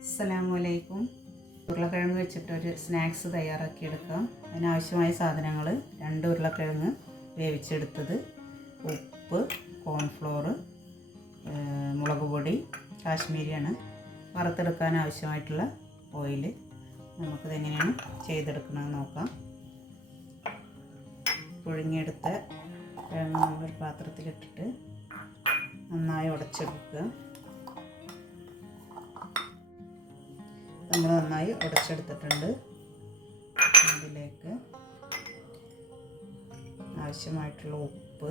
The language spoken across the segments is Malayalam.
അസ്സലാമലൈക്കും. ഉരുളക്കിഴങ്ങ് വെച്ചിട്ടൊരു സ്നാക്സ് തയ്യാറാക്കിയെടുക്കാം. അതിനാവശ്യമായ സാധനങ്ങൾ: 2 ഉരുളക്കിഴങ്ങ് വേവിച്ചെടുത്തത്, ഉപ്പ്, കോൺഫ്ലോർ, മുളക് പൊടി, കാശ്മീരിയാണ്, വറുത്തെടുക്കാൻ ആവശ്യമായിട്ടുള്ള ഓയിൽ. നമുക്കിതെങ്ങനെയാണ് ചെയ്തെടുക്കണമെന്ന് നോക്കാം. പുഴുങ്ങിയെടുത്ത കിഴങ്ങ് നമ്മൾ പാത്രത്തിലിട്ടിട്ട് നന്നായി ഉടച്ചെടുക്കുക. നമ്മൾ നന്നായി ഉടച്ചെടുത്തിട്ടുണ്ട്. അതിലേക്ക് ആവശ്യമായിട്ടുള്ള ഉപ്പ്,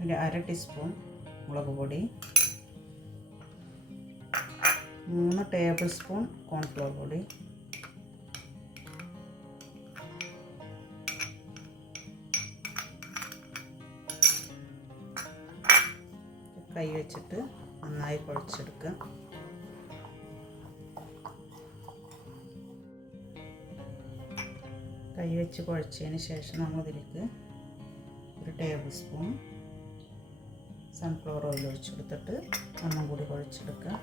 ഒരു 1/2 ടീസ്പൂൺ മുളക് പൊടി, 3 ടേബിൾ സ്പൂൺ കോൺഫ്ലോർ പൊടി, കൈ വെച്ചിട്ട് നന്നായി കുഴച്ചെടുക്കുക. കൈ വെച്ച് കുഴച്ചതിന് ശേഷം നമ്മളിതിലേക്ക് 1 ടേബിൾ സ്പൂൺ സൺഫ്ലവർ ഓയിൽ ഒഴിച്ച് കൊടുത്തിട്ട് ഒന്നും കൂടി കുഴച്ചെടുക്കുക.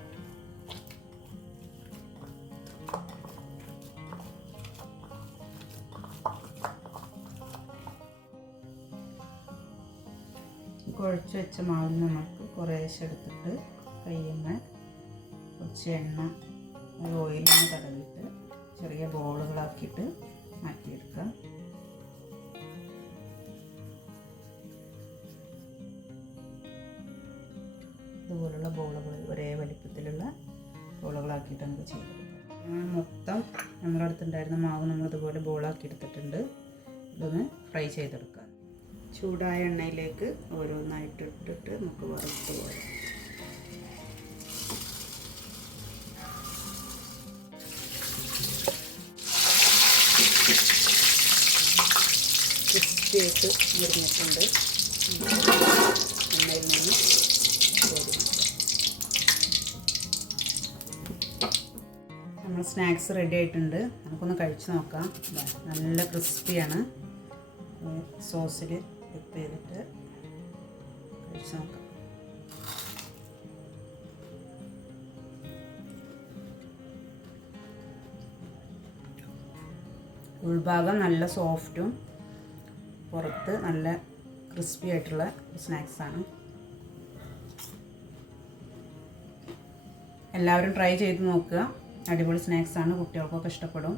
കുഴച്ച് വെച്ച മാവിൽ നമുക്ക് കുറേശ്ശെ എടുത്തിട്ട് കയ്യുമ്മേ കുറച്ച് എണ്ണ ഓയിലിന് തടവിട്ട് ചെറിയ ബോളുകളാക്കിയിട്ട് മാറ്റിയെടുക്കുക. ഇതുപോലുള്ള ബോളുകൾ ഒരേ വലിപ്പത്തിലുള്ള ബോളുകളാക്കിയിട്ട് നമുക്ക് ചെയ്തെടുക്കാം. മൊത്തം നമ്മുടെ അടുത്തുണ്ടായിരുന്ന മാവ് നമ്മളിതുപോലെ ബോളാക്കി എടുത്തിട്ടുണ്ട്. ഇതൊന്ന് ഫ്രൈ ചെയ്തെടുക്കാം. ചൂടായ എണ്ണയിലേക്ക് ഓരോന്നായിട്ട് ഇട്ടിട്ട് നമുക്ക് വറുത്ത് പോകാം. ക്രിസ്പിയായിട്ട് മുരിഞ്ഞിട്ടുണ്ട്. എണ്ണയിൽ നിന്ന് കോരി നമ്മൾ സ്നാക്സ് റെഡി ആയിട്ടുണ്ട്. നമുക്കൊന്ന് കഴിച്ച് നോക്കാം. നല്ല ക്രിസ്പിയാണ്. സോസിൽ ഡിപ്പ് ചെയ്തിട്ട് കഴിച്ച് നോക്കാം. ഉൾഭാഗം നല്ല സോഫ്റ്റും പുറത്ത് നല്ല ക്രിസ്പി ആയിട്ടുള്ള സ്നാക്സാണ്. എല്ലാവരും ട്രൈ ചെയ്ത് നോക്കുക. അടിപൊളി സ്നാക്സാണ്. കുട്ടികൾക്കൊക്കെ ഇഷ്ടപ്പെടും.